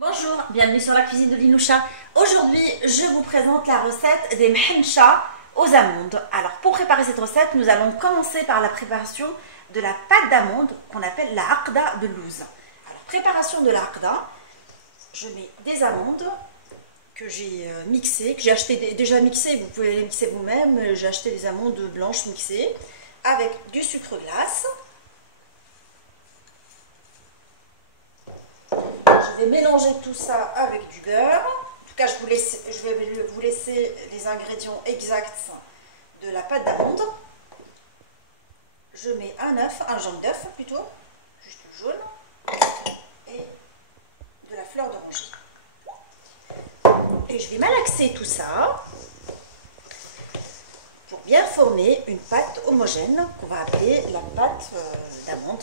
Bonjour, bienvenue sur la cuisine de Linoucha. Aujourd'hui, je vous présente la recette des mhencha aux amandes. Alors, pour préparer cette recette, nous allons commencer par la préparation de la pâte d'amande qu'on appelle la aqda de Louz. Alors, préparation de la aqda, je mets des amandes que j'ai mixées, que j'ai achetées déjà mixées, vous pouvez les mixer vous-même. J'ai acheté des amandes blanches mixées avec du sucre glace. Je vais mélanger tout ça avec du beurre. En tout cas, je vais vous laisser les ingrédients exacts de la pâte d'amande. Je mets un œuf, un jaune d'œuf plutôt, juste le jaune, et de la fleur d'oranger. Et je vais malaxer tout ça pour bien former une pâte homogène qu'on va appeler la pâte d'amande.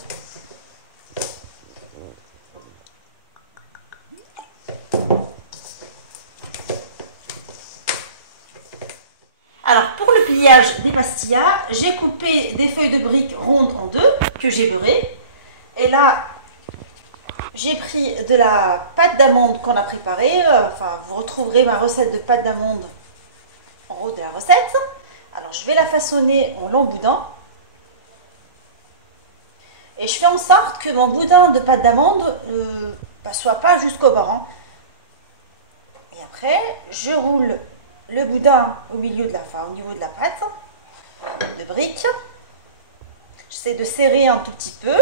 Alors, pour le pliage des pastillas, j'ai coupé des feuilles de briques rondes en deux, que j'ai beurrées. Et là, j'ai pris de la pâte d'amande qu'on a préparée. Enfin, vous retrouverez ma recette de pâte d'amande en haut de la recette. Alors, je vais la façonner en long boudin. Et je fais en sorte que mon boudin de pâte d'amande ne soit pas jusqu'au bord. Hein. Et après, je roule le boudin au niveau de la pâte de briques. J'essaie de serrer un tout petit peu.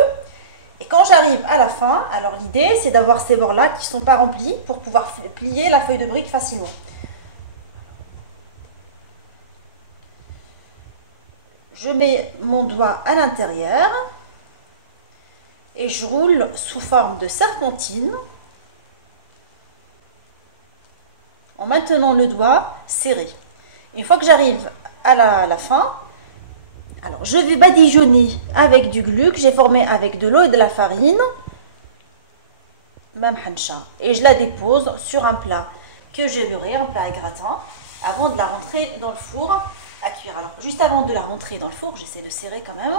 Et quand j'arrive à la fin, alors l'idée c'est d'avoir ces bords-là qui ne sont pas remplis pour pouvoir plier la feuille de brique facilement. Je mets mon doigt à l'intérieur et je roule sous forme de serpentine en maintenant le doigt serré. Une fois que j'arrive à la fin, alors je vais badigeonner avec du glu que j'ai formé avec de l'eau et de la farine, même hancha, et je la dépose sur un plat que j'ai beurré, un plat à gratin, avant de la rentrer dans le four à cuire. Alors juste avant de la rentrer dans le four, j'essaie de serrer quand même,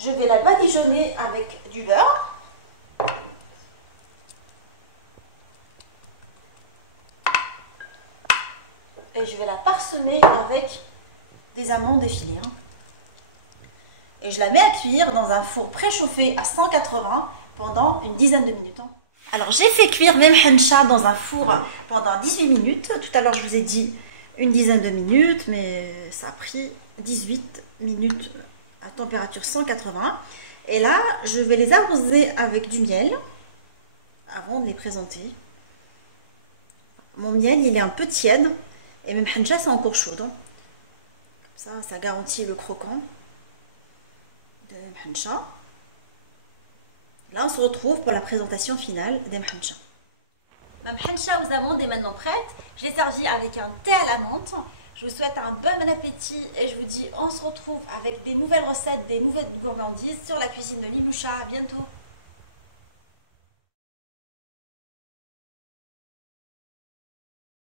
je vais la badigeonner avec du beurre. Et je vais la parsemer avec des amandes effilées. Et je la mets à cuire dans un four préchauffé à 180 pendant une dizaine de minutes. Alors j'ai fait cuire mes mhencha dans un four pendant 18 minutes. Tout à l'heure je vous ai dit une dizaine de minutes, mais ça a pris 18 minutes à température 180. Et là, je vais les arroser avec du miel avant de les présenter. Mon miel, il est un peu tiède. Et même mhencha, c'est encore chaud. Comme ça garantit le croquant de mhencha. Là, on se retrouve pour la présentation finale des mhencha. Ma mhencha aux amandes est maintenant prête. Je l'ai servie avec un thé à la menthe. Je vous souhaite un bon appétit et je vous dis on se retrouve avec des nouvelles recettes, des nouvelles gourmandises sur la cuisine de Linoucha. À bientôt.